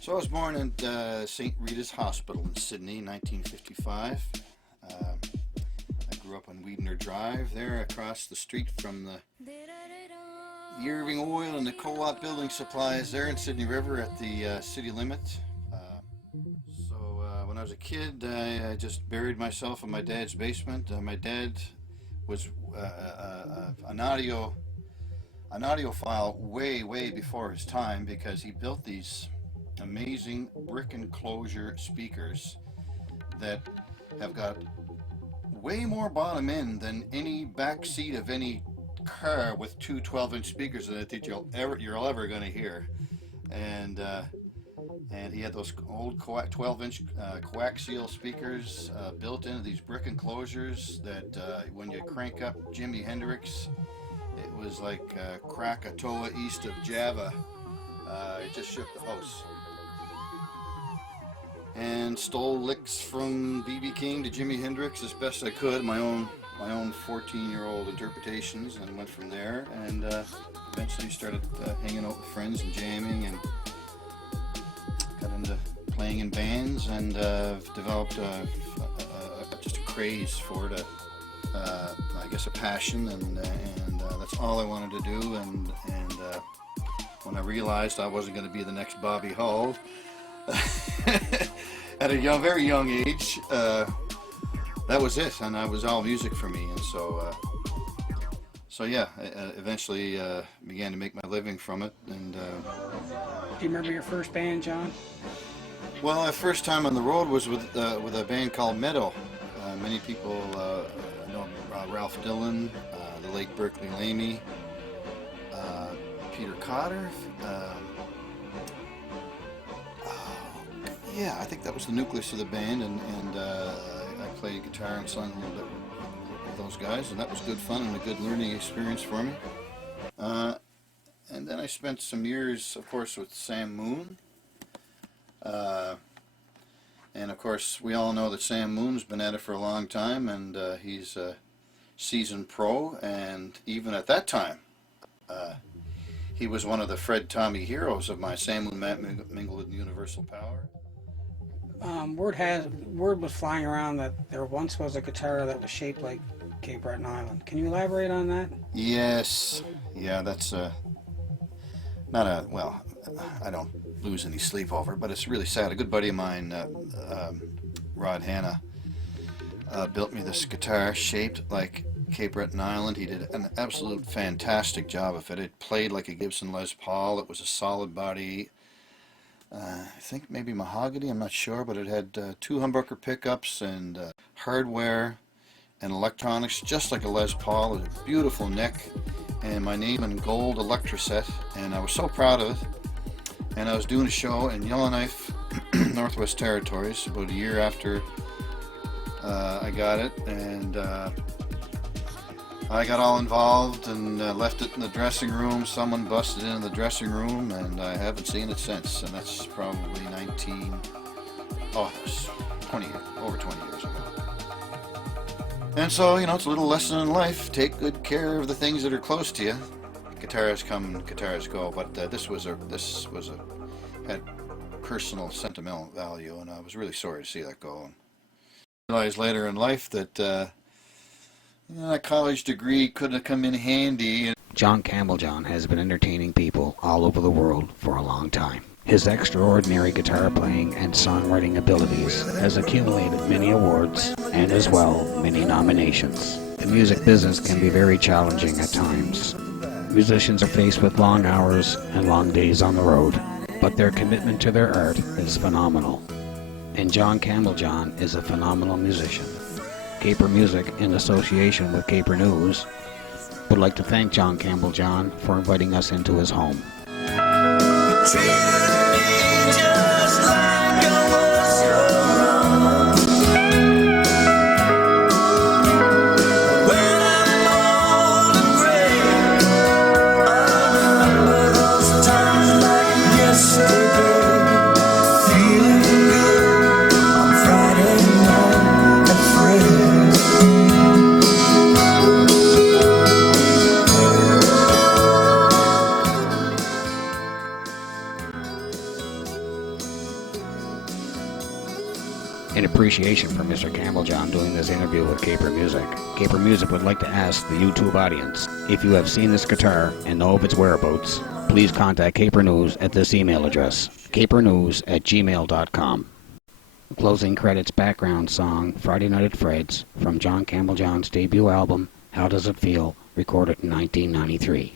So I was born at St. Rita's Hospital in Sydney in 1955. I grew up on Weedner Drive there across the street from the Irving Oil and the Co-op building supplies there in Sydney River at the city limit. When I was a kid, I just buried myself in my dad's basement. My dad was an audiophile way before his time, because he built these amazing brick enclosure speakers that have got way more bottom end than any back seat of any car with two 12-inch speakers in it that you're ever going to hear. And he had those old 12-inch coaxial speakers built into these brick enclosures that when you crank up Jimi Hendrix, it was like Krakatoa east of Java. It just shook the house. And stole licks from B.B. King to Jimi Hendrix as best I could, my own 14-year-old interpretations, and went from there. And eventually started hanging out with friends and jamming, and got into playing in bands, and developed just a craze for it, I guess a passion, and that's all I wanted to do. And when I realized I wasn't going to be the next Bobby Hull at a very young age, that was it, and that was all music for me. And so yeah, I eventually began to make my living from it. And do you remember your first band, John? Well, my first time on the road was with a band called Meadow. Many people know Ralph Dillon, the late Berkeley Lamy, Peter Cotter. Yeah, I think that was the nucleus of the band, and I played guitar and sung a little bit with those guys, and that was good fun and a good learning experience for me. And then I spent some years, of course, with Sam Moon. And of course, we all know that Sam Moon's been at it for a long time, and he's a seasoned pro, and even at that time, he was one of the Fred Tommy heroes of my Sam Moon Matt Mingle with Universal Power. Word was flying around that there once was a guitar that was shaped like Cape Breton Island. Can you elaborate on that? Yes. Yeah, that's not a, well, I don't lose any sleep over it, but it's really sad. A good buddy of mine, Rod Hanna, built me this guitar shaped like Cape Breton Island. He did an absolute fantastic job of it. It played like a Gibson Les Paul. It was a solid body. I think maybe mahogany, I'm not sure, but it had two humbucker pickups and hardware and electronics, just like a Les Paul. It was a beautiful neck, and my name in gold Electroset, and I was so proud of it. And I was doing a show in Yellowknife, Northwest Territories, about a year after I got it, and I got all involved and left it in the dressing room. Someone busted into the dressing room, and I haven't seen it since. And that's probably that's 20 years, over 20 years ago. And so, it's a little lesson in life. Take good care of the things that are close to you. Guitars come, guitars go. But this had personal, sentimental value, and I was really sorry to see that go. And I realized later in life that a college degree couldn't have come in handy. John Campbelljohn has been entertaining people all over the world for a long time. His extraordinary guitar playing and songwriting abilities has accumulated many awards and as well many nominations. The music business can be very challenging at times. Musicians are faced with long hours and long days on the road, but their commitment to their art is phenomenal. And John Campbelljohn is a phenomenal musician. Caper Music, in association with Caper News, would like to thank John Campbelljohn for inviting us into his home. Feeling good on Friday night at Fred's. In appreciation for Mr. Campbelljohn doing this interview with Caper Music, Caper Music would like to ask the YouTube audience, if you have seen this guitar and know of its whereabouts, please contact Caper News at this email address, capernews@gmail.com. Closing credits background song, Friday Night at Fred's, from John Campbelljohn's debut album, How Does It Feel, recorded in 1993.